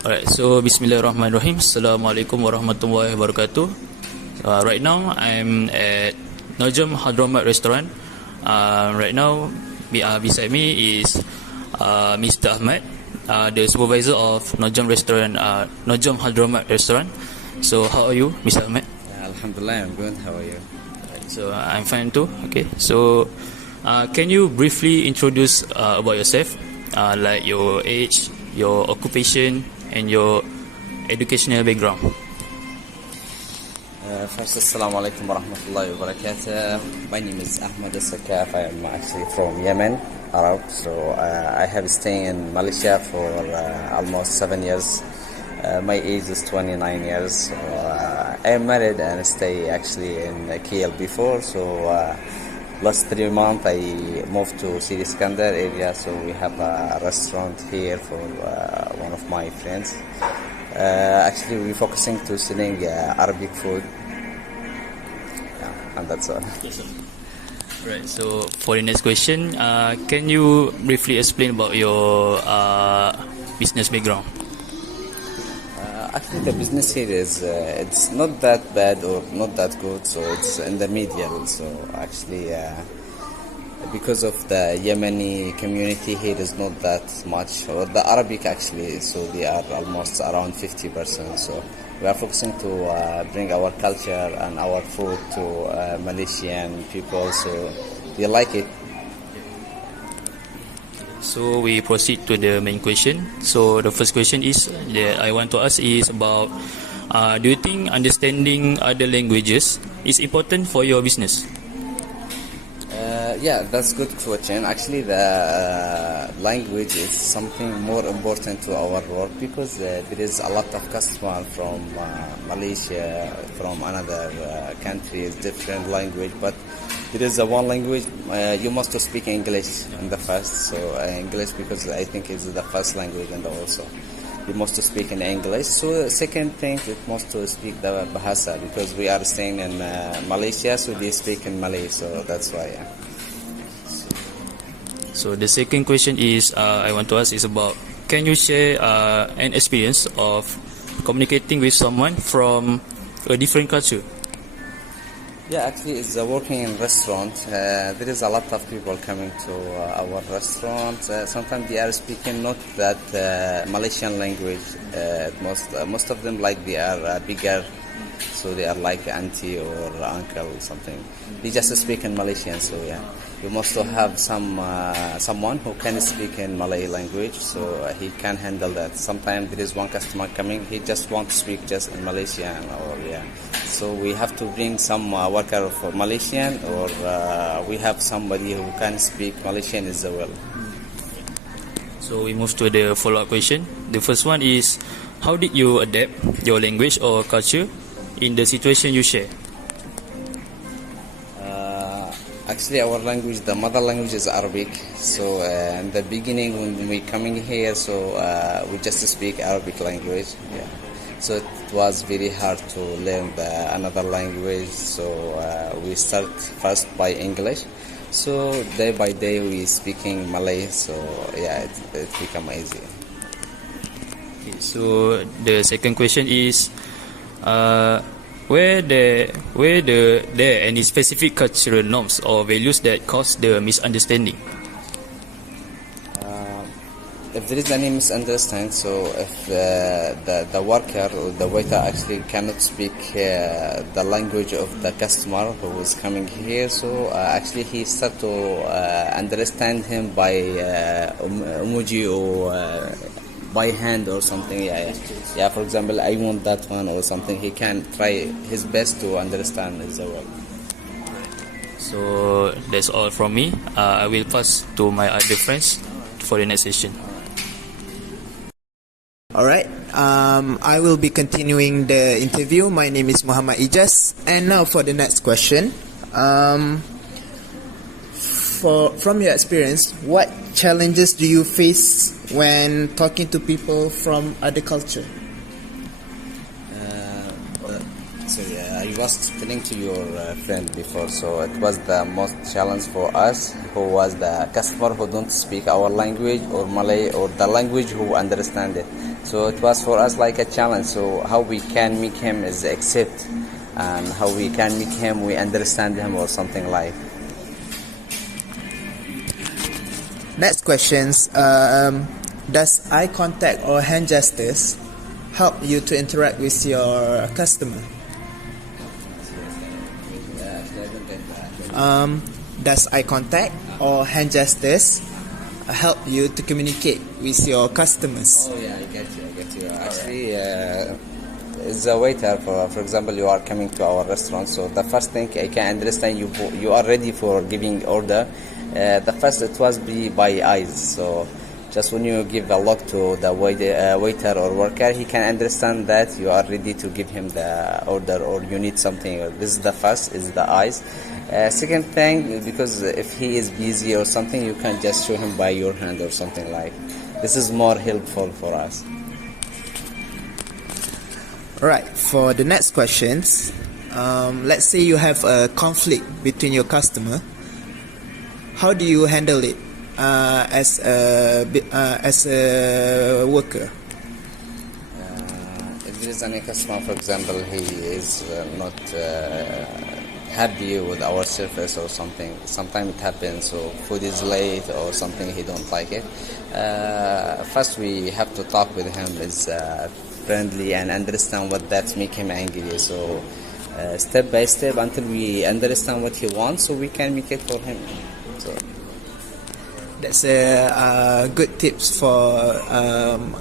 Alright, so Bismillahirrahmanirrahim. Assalamualaikum warahmatullahi wabarakatuh. Right now, I'm at Najam Hadramat restaurant. Right now, beside me is Mr. Ahmad, the supervisor of Najam restaurant, Najam Hadramat restaurant. So, how are you, Mr. Ahmad? Alhamdulillah, I'm good. How are you? So, I'm fine too. Okay, so can you briefly introduce about yourself, like your age, your occupation, and your educational background? First, Assalamu alaikum wa rahmatullahi wa barakatuh. My name is Ahmad Sakaf. I am actually from Yemen, Arab. So I have stayed in Malaysia for almost 7 years. My age is 29 years. So, I am married and stay actually in KL before. So last 3 months I moved to Sidi Iskandar area. So we have a restaurant here for one of my friends. Actually we're focusing to selling Arabic food. And that's all. Yes, sir. Right. So for the next question, can you briefly explain about your business background? Actually, the business here is it's not that bad or not that good, so it's in the medium. So actually, because of the Yemeni community here is not that much, or the Arabic actually, so they are almost around 50%. So we are focusing to bring our culture and our food to Malaysian people, so they like it. So we proceed to the main question. So the first question is that I want to ask is about do you think understanding other languages is important for your business? Yeah, that's good question. Actually, the language is something more important to our work because there is a lot of customer from Malaysia, from another countries, different language. But there is a one language you must speak English in the first. So English because I think is the first language, and also you must speak in English. So second thing, it must to speak the Bahasa because we are staying in Malaysia, so they speak in Malay. So that's why. Yeah. So the second question is I want to ask is about can you share an experience of communicating with someone from a different culture? Yeah, actually, it's working in restaurant. There is a lot of people coming to our restaurant. Sometimes they are speaking not that Malaysian language. Most of them like they are bigger, so they are like auntie or uncle or something. They just speak in Malaysian. So yeah, you must have someone who can speak in Malay language, so he can handle that. Sometimes there is one customer coming, he just want to speak just in Malaysian, or yeah. So we have to bring some worker for Malaysian, or we have somebody who can speak Malaysian as well. So we move to the follow-up question. The first one is, how did you adapt your language or culture in the situation you share? Actually, our language, the mother language is Arabic. So in the beginning when we coming here, so we just speak Arabic language. Yeah. So it was very hard to learn another language. So we start first by English. So day by day we speaking Malay. So yeah, it become easy. Okay, so the second question is, were there any specific cultural norms or values that caused the misunderstanding? If there is any misunderstanding, so if the worker or the waiter actually cannot speak the language of the customer who is coming here, so actually he start to understand him by emoji or by hand or something. Yeah. For example, I want that one or something. He can try his best to understand as well. So that's all from me. I will pass to my other friends for the next session. Alright, I will be continuing the interview. My name is MOHAMAD EIJAAZ, and now for the next question. From your experience, what challenges do you face when talking to people from other culture? Sorry, are you was explaining to your friend before, so it was the most challenge for us, who was the customer who don't speak our language or Malay or the language who understand it. So it was for us like a challenge. So how we can make him is accept, and how we can make him we understand him or something like. Next questions. Does eye contact or hand gestures help you to interact with your customer? Does eye contact or hand gestures help you to communicate with your customers? Oh yeah, I get you. Actually, as a waiter, for example, you are coming to our restaurant, so the first thing I can understand you are ready for giving order. The first it was be by eyes, so just when you give a look to the waiter or worker, he can understand that you are ready to give him the order or you need something. This is the first, is the eyes. Second thing, because if he is busy or something, you can just show him by your hand or something like. This is more helpful for us. Right, for the next questions, let's say you have a conflict between your customer. How do you handle it as a worker? If there is any customer, for example, he is not happy with our service or something, sometimes it happens, so food is late or something, he don't like it. First we have to talk with him as friendly and understand what that make him angry, so step by step until we understand what he wants, so we can make it for him. So that's a good tips for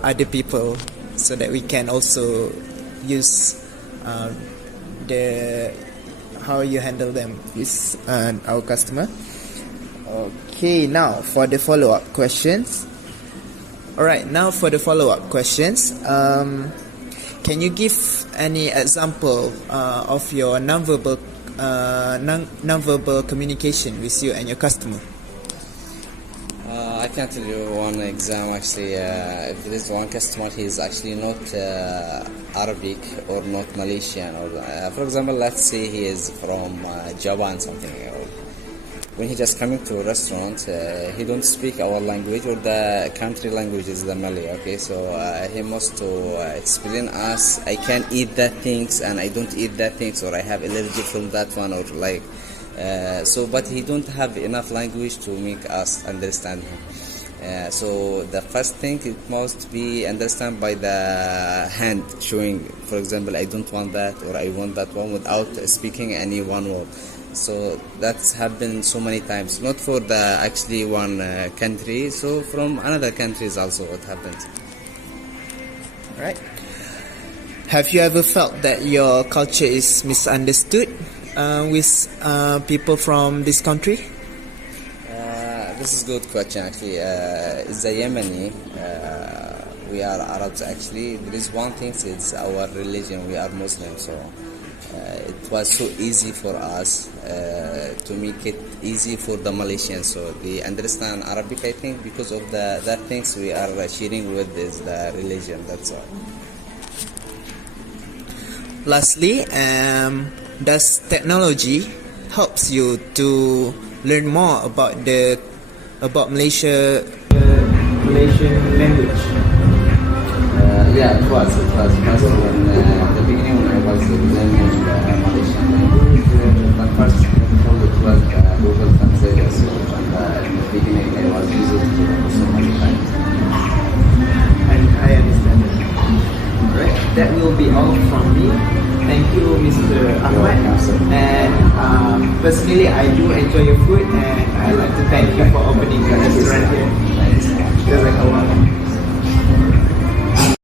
other people, so that we can also use the how you handle them with our customer. Okay, now for the follow-up questions. Alright, now for the follow-up questions. Can you give any example of your non-verbal communication with you and your customer? I can tell you one example actually. If there is one customer, he is actually not Arabic or not Malaysian, or for example, let's say he is from Japan something. Or when he just coming to a restaurant, he don't speak our language, or the country language is the Malay. Okay, so he must to explain us. I can eat that things and I don't eat that things, or I have allergy from that one, or like. So, but he don't have enough language to make us understand him. So the first thing, it must be understand by the hand showing, for example, I don't want that, or I want that one, without speaking any one word. So that's happened so many times, not for the actually one country, so from another countries also it happens. Right. Have you ever felt that your culture is misunderstood with people from this country? This is a good question actually. It's a Yemeni. We are Arabs actually. There is one thing, it's our religion. We are Muslims, so it was so easy for us to make it easy for the Malaysians. So they understand Arabic, I think, because of that things we are sharing with is the religion. That's all. Lastly, does technology helps you to learn more about Malaysian language? Yeah, it was. First when at the beginning when I was learning Malaysian language, the first tool it was Google Translate. So in the beginning I was using it so many times. I understand. Alright, that will be all from me. Thank you, Mr. Ahmad. And personally, I do enjoy your food, and I'd like to thank you for opening your